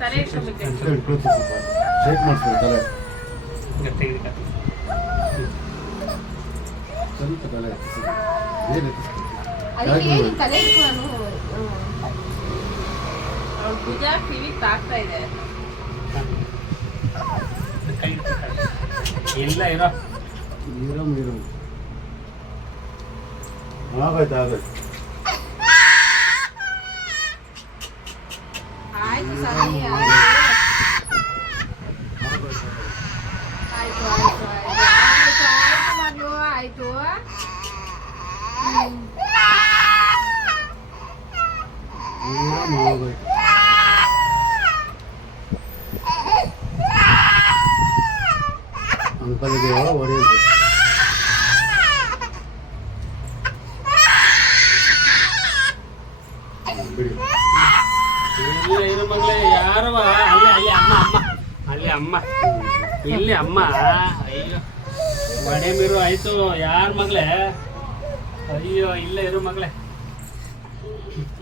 ತಲೆ ಇಟ್ಕೊಂಡ್ಬಿಟ್ಟೆ. ಶೇಕ್ ಮಾಡಿಸ್ಬೇಕು ತಲೆ ಸ್ವಲ್ಪ ತಲೆ ಏನು ಅದಕ್ಕೆ ತಲೆ ಇಟ್ಕೊಂಡು ಅವ್ಳ ಭುಜ ಕಿವಿ ತಾಕ್ತಾ ಇದೆ. ಇಲ್ಲ ಇರೋ ನೀರು ಆಗೋಯ್ತು ಆಗೋಯ್ತು. ಆಯ್ತು ಸರಿ ಆಯ್ತು ಆಯ್ತು ಆಯ್ತು ಆಯ್ತು ಆಯ್ತು ಮಗಳು ಆಯ್ತು. ಆಗೋಯ್ತು. ಅಂಕಲ್ಗೆ ಹೊಡೆಯುತ್ತೆ. ಬಿಡಿ ಇಲ್ಲ ಇರೋ ಮಗಳೇ ಯಾರವ ಅಲ್ಲಿ ಅಲ್ಲಿ ಅಮ್ಮ ಅಮ್ಮ ಅಲ್ಲಿ ಅಮ್ಮ ಇಲ್ಲಿ ಅಮ್ಮ. ಅಯ್ಯೋ ಒಡೆ ಮೀರು ಆಯ್ತು ಯಾರ ಮಗಳೇ? ಅಯ್ಯೋ ಇಲ್ಲ ಇರೋ ಮಗಳೇ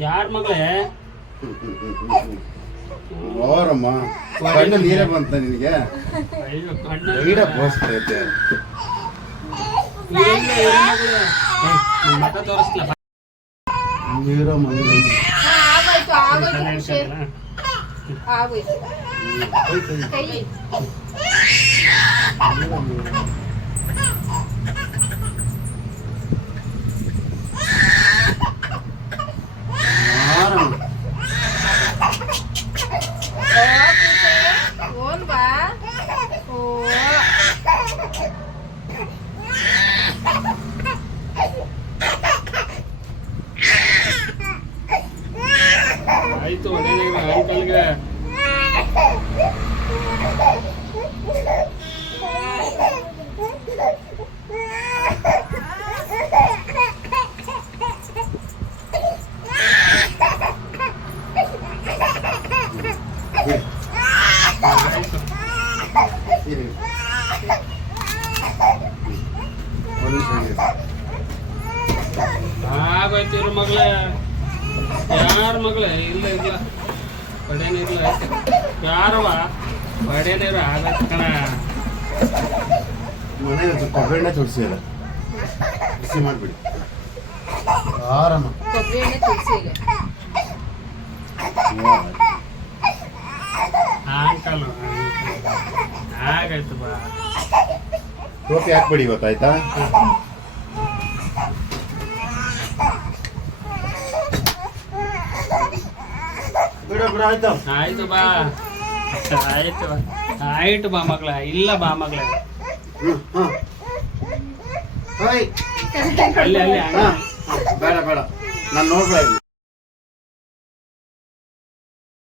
ಯಾರ ಮಗಳೇ? ಓರಮ್ಮ ಕಣ್ಣು ನೀರೇ ಬಂತ ನಿನಗೆ? ಅಯ್ಯೋ ಕಣ್ಣು ಈಡ ಬೋಸ್ತೈತೆ. ಮಠ ತೋರಿಸ್ಲ ನೀರೋ ಮನೆ ಆಗೋಯ್ತು ಆಗೋಯ್ತು ಖುಷಿ ಆಗೋಯ್ತು. ಕೈ ಓನ್ ಬಾ. ಓ ಆಯ್ತು ಒಡೆಯ ಅಂಕಲ್ಗೆ ಆಗೋಯ್ತು ಇರೋ ಮಗಳೇ ಯಾರ ಮಗಳೇ? ಇಲ್ಲ ಇಲ್ಲ ಬಡೇನಿರ್ಲ ಯಾರವ ಬಡೇನಿರು ಆಗತ್ತೆ ಕಣ. ಮನೆ ಕೊಬ್ಬರಿ ಎಣ್ಣೆ ತುಳಸಿಲ್ಲ ಬಿಸಿ ಮಾಡಿಬಿಡಿ ಆರಾಮ. ಕೊಬ್ಬರಿ ಎಣ್ಣೆ ತುಳಸಿ ಇದೆ. ಅಂಕಲ್ ಆಗಾಯ್ತು ಬಾ. ಟೋಪಿ ಹಾಕ್ಬಿಡಿ ಗೊತ್ತಾಯ್ತಾ? ಬಿಡ ಬಿಡ ಆಯ್ತು. ಆಯ್ತು ಬಾ ಆಯ್ತು ಆಯ್ತು ಬಾ ಮಗಳ. ಇಲ್ಲ ಬಾ ಮಗಳ ಹಾಯ್ ಅಲ್ಲಿ ಅಲ್ಲಿ ಬೇಡ ಬೇಡ ನಾನು ನೋಡ್ಬೇಡ.